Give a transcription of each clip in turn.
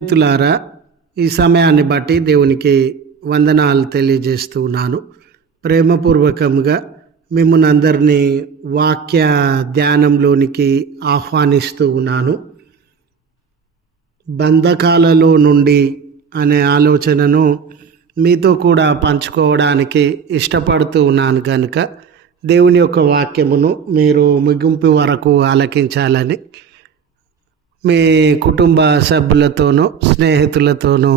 స్నేహితులారా, ఈ సమయాన్ని బట్టి దేవునికి వందనాలు తెలియజేస్తూ ఉన్నాను. ప్రేమపూర్వకంగా మిమ్మల్ని అందరినీ వాక్య ధ్యానంలోనికి ఆహ్వానిస్తూ ఉన్నాను. బంధకాలలో నుండి అనే ఆలోచనను మీతో కూడా పంచుకోవడానికి ఇష్టపడుతూ ఉన్నాను కనుక దేవుని యొక్క వాక్యమును మీరు ముగింపు వరకు ఆలకించాలని మీ కుటుంబ సభ్యులతోనూ స్నేహితులతోనూ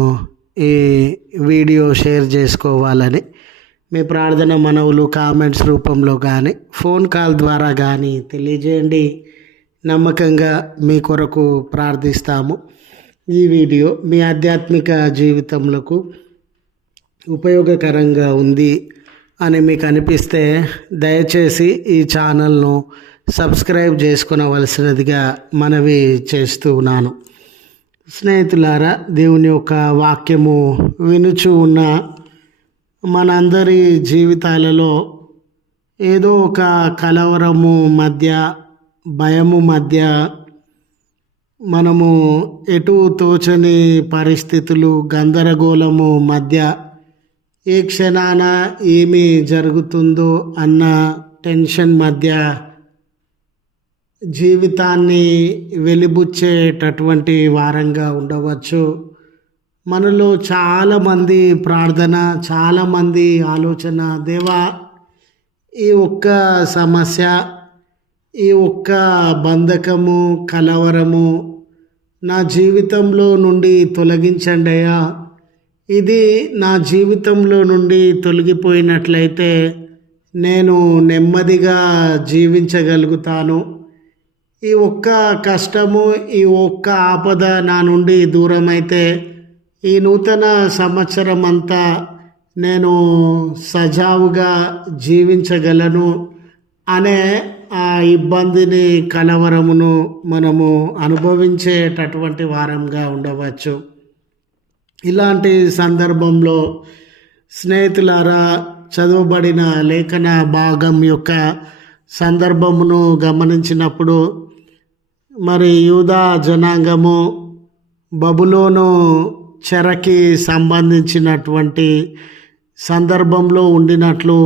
ఈ వీడియో షేర్ చేసుకోవాలని మీ ప్రార్థన మనవులు కామెంట్స్ రూపంలో కానీ ఫోన్ కాల్ ద్వారా కానీ తెలియజేయండి. నమ్మకంగా మీ కొరకు ప్రార్థిస్తాము. ఈ వీడియో మీ ఆధ్యాత్మిక జీవితంలో ఉపయోగకరంగా ఉంది అని మీకు అనిపిస్తే దయచేసి ఈ ఛానల్ను సబ్స్క్రైబ్ చేసుకునవలసినదిగా మనవి చేస్తూ ఉన్నాను. స్నేహితులారా, దేవుని యొక్క వాక్యము వినుచు ఉన్న మనందరి జీవితాలలో ఏదో ఒక కలవరము మధ్య, భయము మధ్య, మనము ఎటు తోచని పరిస్థితులు, గందరగోళము మధ్య, ఏ క్షణాన ఏమి జరుగుతుందో అన్న టెన్షన్ మధ్య జీవితాన్ని వెలిబుచ్చేటటువంటి వారంగా ఉండవచ్చు. మనలో చాలామంది ప్రార్థన, చాలామంది ఆలోచన, దేవా ఈ ఒక్క సమస్య, ఈ ఒక్క బంధకము, కలవరము నా జీవితంలో నుండి తొలగించండి అయ్యా. ఇది నా జీవితంలో నుండి తొలగిపోయినట్లయితే నేను నెమ్మదిగా జీవించగలుగుతాను. ఈ ఒక్క కష్టము, ఈ ఒక్క ఆపద నా నుండి దూరం అయితే ఈ నూతన సంవత్సరం అంతా నేను సజావుగా జీవించగలను అనే ఆ ఇబ్బందిని, కలవరమును మనము అనుభవించేటటువంటి వారంగా ఉండవచ్చు. ఇలాంటి సందర్భంలో స్నేహితులారా, చదువుబడిన లేఖన భాగం యొక్క సందర్భమును గమనించినప్పుడు మరి యూదా జనాంగము బబులోను చెరకి సంబంధించినటువంటి సందర్భంలో ఉండినట్లు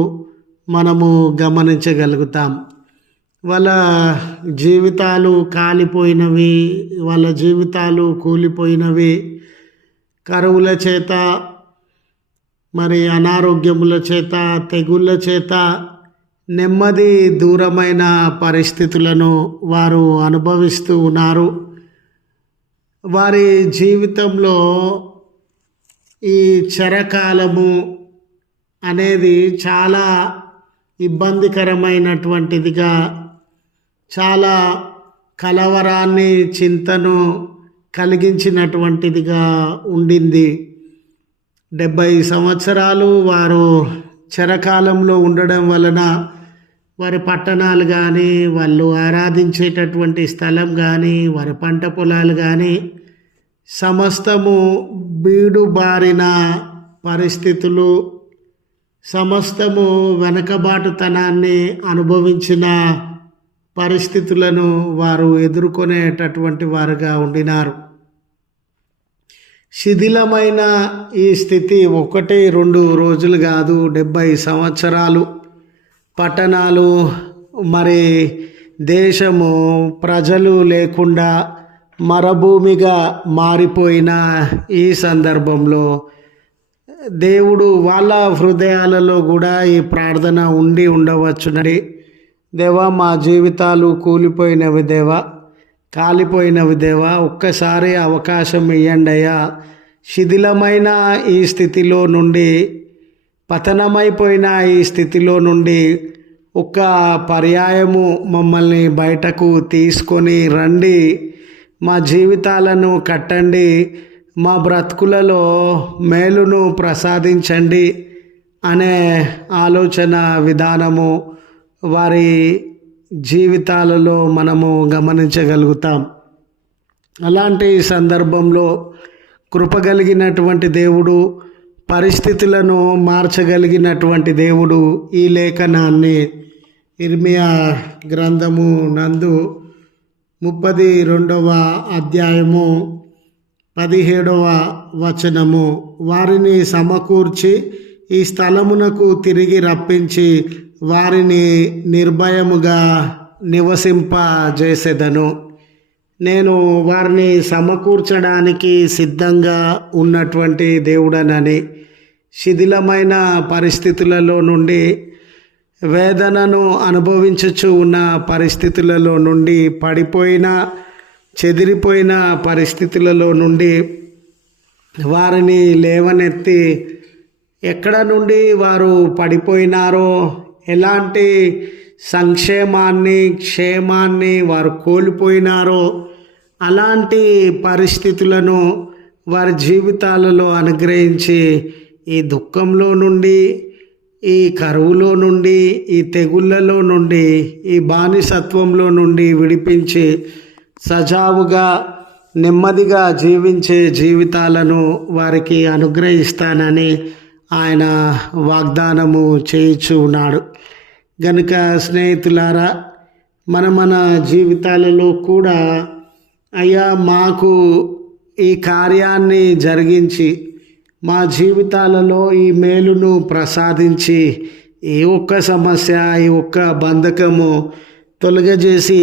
మనము గమనించగలుగుతాం. వాళ్ళ జీవితాలు కాలిపోయినవి, వాళ్ళ జీవితాలు కూలిపోయినవి. కరువుల చేత, మరి అనారోగ్యముల చేత, తెగుళ్ళ చేత నెమ్మది దూరమైన పరిస్థితులను వారు అనుభవిస్తూ ఉన్నారు. వారి జీవితంలో ఈ చెరకాలము అనేది చాలా ఇబ్బందికరమైనటువంటిదిగా, చాలా కలవరాన్ని, చింతను కలిగించినటువంటిదిగా ఉండింది. 70 సంవత్సరాలు వారు చెరకాలంలో ఉండడం వలన వారి పట్టణాలు కానీ, వాళ్ళు ఆరాధించేటటువంటి స్థలం కానీ, వారి పంట పొలాలు కానీ సమస్తము బీడుబారిన పరిస్థితులు, సమస్తము వెనకబాటుతనాన్ని అనుభవించిన పరిస్థితులను వారు ఎదుర్కొనేటటువంటి వారుగా ఉండినారు. శిథిలమైన ఈ స్థితి 1-2 రోజులు కాదు, 70 సంవత్సరాలు. పట్టణాలు, మరి దేశము, ప్రజలు లేకుండా మరుభూమిగా మారిపోయిన ఈ సందర్భంలో దేవుడు వాళ్ళ హృదయాలలో కూడా ఈ ప్రార్థన ఉండి ఉండవచ్చునని, దేవా మా జీవితాలు కూలిపోయినవి దేవా, కాలిపోయినవి దేవా, ఒక్కసారి అవకాశం ఇవ్వండి అయ్యా. శిథిలమైన ఈ స్థితిలో నుండి, పతనమైపోయిన ఈ స్థితిలో నుండి ఒక్క పర్యాయము మమ్మల్ని బయటకు తీసుకొని రండి, మా జీవితాలను కట్టండి, మా బ్రతుకులలో మేలును ప్రసాదించండి అనే ఆలోచన విధానము వారి జీవితాలలో మనము గమనించగలుగుతాం. అలాంటి సందర్భంలో కృపగలిగినటువంటి దేవుడు, పరిస్థితులను మార్చగలిగినటువంటి దేవుడు ఈ లేఖనాన్ని ఇర్మియా గ్రంథము నందు 32వ అధ్యాయము 17వ వచనము, వారిని సమకూర్చి ఈ స్థలమునకు తిరిగి రప్పించి వారిని నిర్భయముగా నివసింపజేసెదను. నేను వారిని సమకూర్చడానికి సిద్ధంగా ఉన్నటువంటి దేవుడనని, శిథిలమైన పరిస్థితులలో నుండి, వేదనను అనుభవించుచు ఉన్న పరిస్థితులలో నుండి, పడిపోయిన చెదిరిపోయిన పరిస్థితులలో నుండి వారిని లేవనెత్తి, ఎక్కడ నుండి వారు పడిపోయినారో, ఎలాంటి సంక్షేమాన్ని క్షేమాన్ని వారు కోల్పోయినారో అలాంటి పరిస్థితులను వారి జీవితాలలో అనుగ్రహించి ఈ దుఃఖంలో నుండి, ఈ కరువులో నుండి, ఈ తెగుళ్ళలో నుండి, ఈ బానిసత్వంలో నుండి విడిపించి సజావుగా నెమ్మదిగా జీవించే జీవితాలను వారికి అనుగ్రహిస్తానని ఆయన వాగ్దానము చేయించు ఉన్నాడు. గనుక స్నేహితులారా, మన జీవితాలలో కూడా అయ్యా మాకు ఈ కార్యాన్ని జరిగించి మా జీవితాలలో ఈ మేలును ప్రసాదించి ఈ ఒక్క సమస్య, ఈ ఒక్క బంధకము తొలగజేసి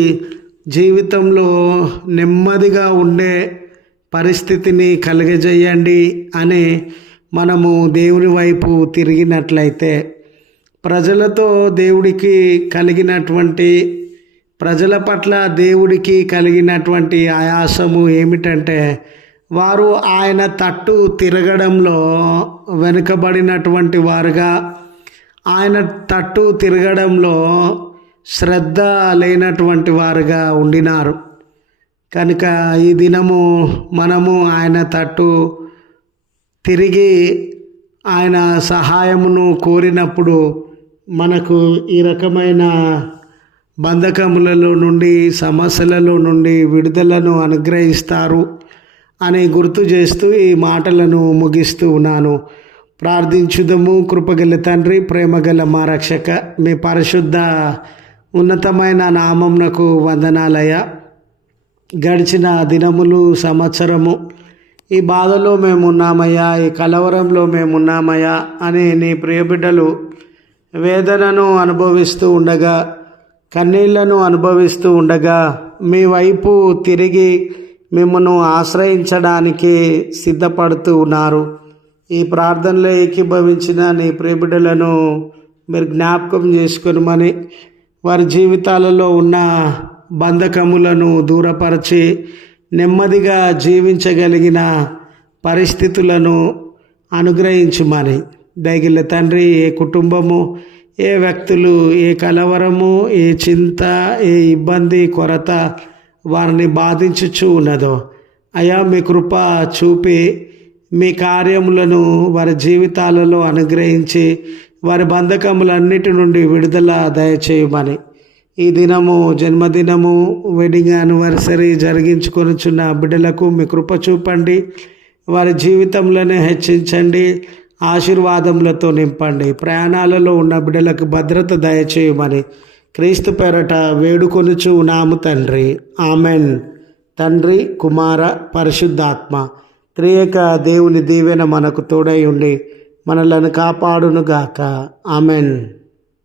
జీవితంలో నెమ్మదిగా ఉండే పరిస్థితిని కలుగజేయండి అని మనము దేవుని వైపు తిరిగినట్లయితే, ప్రజలతో దేవుడికి కలిగినటువంటి, ప్రజల పట్ల దేవుడికి కలిగినటువంటి ఆయాసము ఏమిటంటే, వారు ఆయన తట్టు తిరగడంలో వెనుకబడినటువంటి వారుగా, ఆయన తట్టు తిరగడంలో శ్రద్ధ లేనటువంటి వారుగా ఉండినారు. కనుక ఈ దినము మనము ఆయన తట్టు తిరిగి ఆయన సహాయమును కోరినప్పుడు మనకు ఈ రకమైన బంధకములలో నుండి, సమస్యలలో నుండి విడుదలను అనుగ్రహిస్తారు అని గుర్తు చేస్తూ ఈ మాటలను ముగిస్తూ ఉన్నాను. ప్రార్థించుదము. కృపగల తండ్రి, ప్రేమగల మా రక్షక, మీ పరిశుద్ధ ఉన్నతమైన నామమునకు వందనాలయ్యా. గడిచిన దినములు, సంవత్సరము ఈ బాధలో మేమున్నామయ్యా, ఈ కలవరంలో మేమున్నామయ్యా అని నీ ప్రియబిడ్డలు వేదనను అనుభవిస్తూ ఉండగా, కన్నీళ్లను అనుభవిస్తూ ఉండగా, మీ వైపు తిరిగి మిమ్మల్ని ఆశ్రయించడానికి సిద్ధపడుతూ ఉన్నారు. ఈ ప్రార్థనలో ఏకీభవించిన నీ ప్రియబిడ్డలను మీరు జ్ఞాపకం చేసుకొనమని, వారి జీవితాలలో ఉన్న బంధకములను దూరపరిచి నెమ్మదిగా జీవించగలిగిన పరిస్థితులను అనుగ్రహించుమని, దయగల తండ్రి, ఏ కుటుంబము, ఏ వ్యక్తులు, ఏ కలవరము, ఏ చింత, ఏ ఇబ్బంది, కొరత వారిని బాధించుచూ ఉన్నదో అయ్యా, మీ కృప చూపి మీ కార్యములను వారి జీవితాలలో అనుగ్రహించి వారి బంధకములన్నిటి నుండి విడుదల దయచేయమని, ఈ దినము జన్మదినము, వెడ్డింగ్ యానివర్సరీ జరిగించుకొనుచున్న బిడ్డలకు మీ కృప చూపండి. వారి జీవితంలోనే హెచ్చించండి, ఆశీర్వాదములతో నింపండి. ప్రయాణాలలో ఉన్న బిడ్డలకు భద్రత దయచేయమని క్రీస్తు పేరట వేడుకొనుచు ఉన్నాము తండ్రి. ఆమెన్. తండ్రి, కుమార, పరిశుద్ధాత్మ త్రియేక దేవుని దీవెన మనకు తోడై ఉండి మనలను కాపాడునుగాక. ఆమెన్.